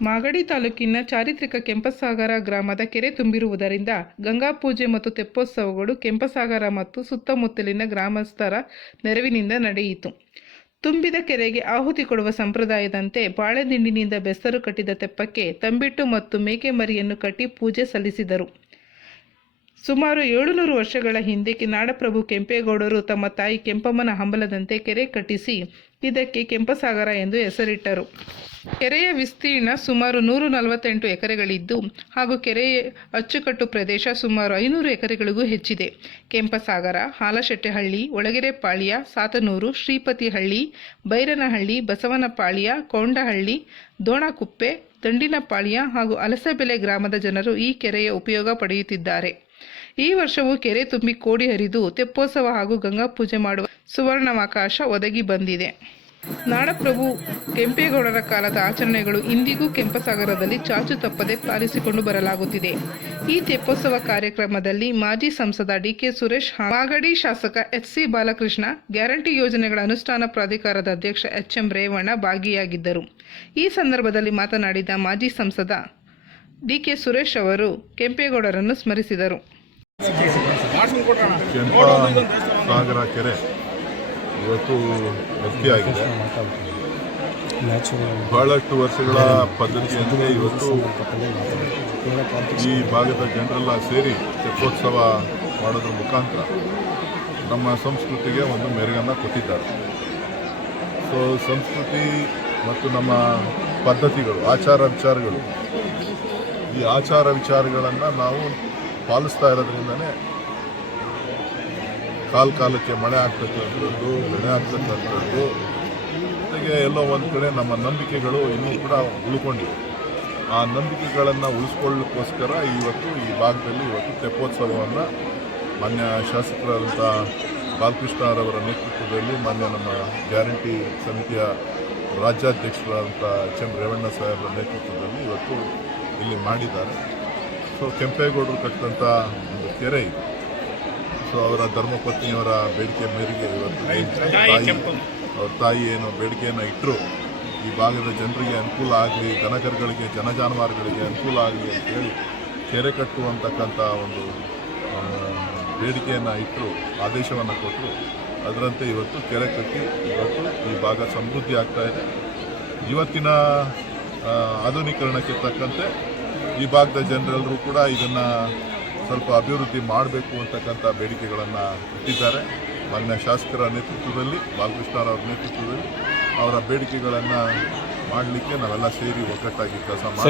ಮಾಗಡಿ ತಾಲೂಕಿನ ಚಾರಿತ್ರಿಕ ಕೆಂಪಸಾಗರ ಗ್ರಾಮದ ಕೆರೆ ತುಂಬಿರುವುದರಿಂದ ಗಂಗಾ ಪೂಜೆ ಮತ್ತು ತೆಪ್ಪೋತ್ಸವಗಳು ಕೆಂಪಸಾಗರ ಮತ್ತು ಸುತ್ತಮುತ್ತಲಿನ ಗ್ರಾಮಸ್ಥರ ನೆರವಿನಿಂದ ನಡೆಯಿತು. ತುಂಬಿದ ಕೆರೆಗೆ ಆಹುತಿ ಕೊಡುವ ಸಂಪ್ರದಾಯದಂತೆ ಬಾಳೆದಿಂಡಿನಿಂದ ಬೆಸರು ಕಟ್ಟಿದ ತೆಪ್ಪಕ್ಕೆ ತಂಬಿಟ್ಟು ಮತ್ತು ಮೇಕೆ ಮರಿಯನ್ನು ಕಟ್ಟಿ ಪೂಜೆ ಸಲ್ಲಿಸಿದರು. ಸುಮಾರು 700 ವರ್ಷಗಳ ಹಿಂದೆ ನಾಡಪ್ರಭು ಕೆಂಪೇಗೌಡರು ತಮ್ಮ ತಾಯಿ ಕೆಂಪಮ್ಮನ ಹಂಬಲದಂತೆ ಕೆರೆ ಕಟ್ಟಿಸಿ ಇದಕ್ಕೆ ಕೆಂಪಸಾಗರ ಎಂದು ಹೆಸರಿಟ್ಟರು. ಕೆರೆಯ ವಿಸ್ತೀರ್ಣ ಸುಮಾರು 148 ಎಕರೆಗಳಿದ್ದು ಹಾಗೂ ಕೆರೆಯ ಅಚ್ಚುಕಟ್ಟು ಪ್ರದೇಶ ಸುಮಾರು 500 ಎಕರೆಗಳಿಗೂ ಹೆಚ್ಚಿದೆ. ಕೆಂಪಸಾಗರ, ಹಾಲಶೆಟ್ಟಿಹಳ್ಳಿ, ಒಳಗೆರೆಪಾಳ್ಯ, ಸಾತನೂರು, ಶ್ರೀಪತಿಹಳ್ಳಿ, ಬೈರನಹಳ್ಳಿ, ಬಸವನಪಾಳ್ಯ, ಕೊಂಡಹಳ್ಳಿ, ದೋಣಕುಪ್ಪೆ, ದಂಡಿನಪಾಳ್ಯ ಹಾಗೂ ಅಲಸಬೆಲೆ ಗ್ರಾಮದ ಜನರು ಈ ಕೆರೆಯ ಉಪಯೋಗ ಪಡೆಯುತ್ತಿದ್ದಾರೆ. ಈ ವರ್ಷವೂ ಕೆರೆ ತುಂಬಿ ಕೋಡಿ ಹರಿದು ತೆಪ್ಪೋತ್ಸವ ಹಾಗೂ ಗಂಗಾ ಪೂಜೆ ಮಾಡುವ ಸುವರ್ಣಾವಕಾಶ ಒದಗಿ ಬಂದಿದೆ. ನಾಡಪ್ರಭು ಕೆಂಪೇಗೌಡರ ಕಾಲದ ಆಚರಣೆಗಳು ಇಂದಿಗೂ ಕೆಂಪಸಾಗರದಲ್ಲಿ ಚಾಚು ತಪ್ಪದೆ ಪಾಲಿಸಿಕೊಂಡು ಬರಲಾಗುತ್ತಿದೆ. ಈ ತೆಪ್ಪೋತ್ಸವ ಕಾರ್ಯಕ್ರಮದಲ್ಲಿ ಮಾಜಿ ಸಂಸದ ಡಿ.ಕೆ. ಸುರೇಶ್, ಮಾಗಡಿ ಶಾಸಕ ಎಚ್.ಸಿ. ಬಾಲಕೃಷ್ಣ, ಗ್ಯಾರಂಟಿ ಯೋಜನೆಗಳ ಅನುಷ್ಠಾನ ಪ್ರಾಧಿಕಾರದ ಅಧ್ಯಕ್ಷ ಎಚ್.ಎಂ. ರೇವಣ್ಣ ಭಾಗಿಯಾಗಿದ್ದರು. ಈ ಸಂದರ್ಭದಲ್ಲಿ ಮಾತನಾಡಿದ ಮಾಜಿ ಸಂಸದ ಡಿ.ಕೆ. ಸುರೇಶ್ ಅವರು ಕೆಂಪೇಗೌಡರನ್ನು ಸ್ಮರಿಸಿದರು. ಕೆಂಪಸಾಗರ ಕೆರೆ ಇವತ್ತು ಭರ್ತಿಯಾಗಿದೆ. ಬಹಳಷ್ಟು ವರ್ಷಗಳ ಪದ್ಧತಿಯಂತೆ ಇವತ್ತು ಈ ಭಾಗದ ಜನರೆಲ್ಲ ಸೇರಿ ತೆಪ್ಪೋತ್ಸವ ಮಾಡೋದ್ರ ಮುಖಾಂತರ ನಮ್ಮ ಸಂಸ್ಕೃತಿಗೆ ಒಂದು ಮೆರುಗನ್ನು ಕೊಟ್ಟಿದ್ದಾರೆ. ಸೊ ಸಂಸ್ಕೃತಿ ಮತ್ತು ನಮ್ಮ ಪದ್ಧತಿಗಳು, ಆಚಾರ ವಿಚಾರಗಳು, ಈ ಆಚಾರ ವಿಚಾರಗಳನ್ನು ನಾವು ಪಾಲಿಸ್ತಾ ಇರೋದ್ರಿಂದನೇ ಕಾಲಕ್ಕೆ ಮಳೆ ಆಗ್ತಕ್ಕಂಥದ್ದು, ಬೆಳೆ ಆಗ್ತಕ್ಕಂಥದ್ದು, ಜೊತೆಗೆ ಎಲ್ಲೋ ಒಂದು ಕಡೆ ನಮ್ಮ ನಂಬಿಕೆಗಳು ಇನ್ನೂ ಕೂಡ ಉಳ್ಕೊಂಡಿವೆ. ಆ ನಂಬಿಕೆಗಳನ್ನು ಉಳಿಸ್ಕೊಳ್ಳೋಕ್ಕೋಸ್ಕರ ಇವತ್ತು ಈ ಭಾಗದಲ್ಲಿ ಇವತ್ತು ತೆಪ್ಪೋತ್ಸವವನ್ನು ಮಾನ್ಯ ಶಾಸಕರಾದಂಥ ಬಾಲಕೃಷ್ಣರವರ ನೇತೃತ್ವದಲ್ಲಿ, ಮಾನ್ಯ ನಮ್ಮ ಗ್ಯಾರಂಟಿ ಸಮಿತಿಯ ರಾಜ್ಯಾಧ್ಯಕ್ಷರಾದಂಥ ಎಚ್.ಎಂ. ರೇವಣ್ಣ ಸಾಹೇಬರ ನೇತೃತ್ವದಲ್ಲಿ ಇವತ್ತು ಇಲ್ಲಿ ಮಾಡಿದ್ದಾರೆ. ಸೊ ಕೆಂಪೇಗೌಡರು ಕಟ್ಟಿದಂಥ ಒಂದು ಕೆರೆ ಇದು. ಸೊ ಅವರ ಧರ್ಮಪತ್ನಿಯವರ ಬೇಡಿಕೆ ಮೇರೆಗೆ ಇವತ್ತು ಅವ್ರ ತಾಯಿ ಏನು ಬೇಡಿಕೆಯನ್ನು ಇಟ್ಟರು, ಈ ಭಾಗದ ಜನರಿಗೆ ಅನುಕೂಲ ಆಗಲಿ, ದನಕರುಗಳಿಗೆ, ಜನಜಾನುವಾರುಗಳಿಗೆ ಅನುಕೂಲ ಆಗಲಿ ಅಂತೇಳಿ ಕೆರೆ ಕಟ್ಟುವಂತಕ್ಕಂಥ ಒಂದು ಬೇಡಿಕೆಯನ್ನು ಇಟ್ಟರು, ಆದೇಶವನ್ನು ಕೊಟ್ಟರು. ಅದರಂತೆ ಇವತ್ತು ಕೆರೆ ಕಟ್ಟಿ ಇವತ್ತು ಈ ಭಾಗ ಸಮೃದ್ಧಿ ಆಗ್ತಾಯಿದೆ. ಇವತ್ತಿನ ಆಧುನೀಕರಣಕ್ಕೆ ತಕ್ಕಂತೆ ಈ ಭಾಗದ ಜನರೆಲ್ಲರೂ ಕೂಡ ಇದನ್ನು ಸ್ವಲ್ಪ ಅಭಿವೃದ್ಧಿ ಮಾಡಬೇಕು ಅಂತಕ್ಕಂಥ ಬೇಡಿಕೆಗಳನ್ನು ಇಟ್ಟಿದ್ದಾರೆ. ಮಾನ್ಯ ಶಾಸಕರ ನೇತೃತ್ವದಲ್ಲಿ, ಬಾಲಕೃಷ್ಣರವರ ನೇತೃತ್ವದಲ್ಲಿ ಅವರ ಬೇಡಿಕೆಗಳನ್ನು ಮಾಡಲಿಕ್ಕೆ ನಾವೆಲ್ಲ ಸೇರಿ ಒಗ್ಗಟ್ಟಾಗಿ ಕೆಲಸ ಮಾಡಿ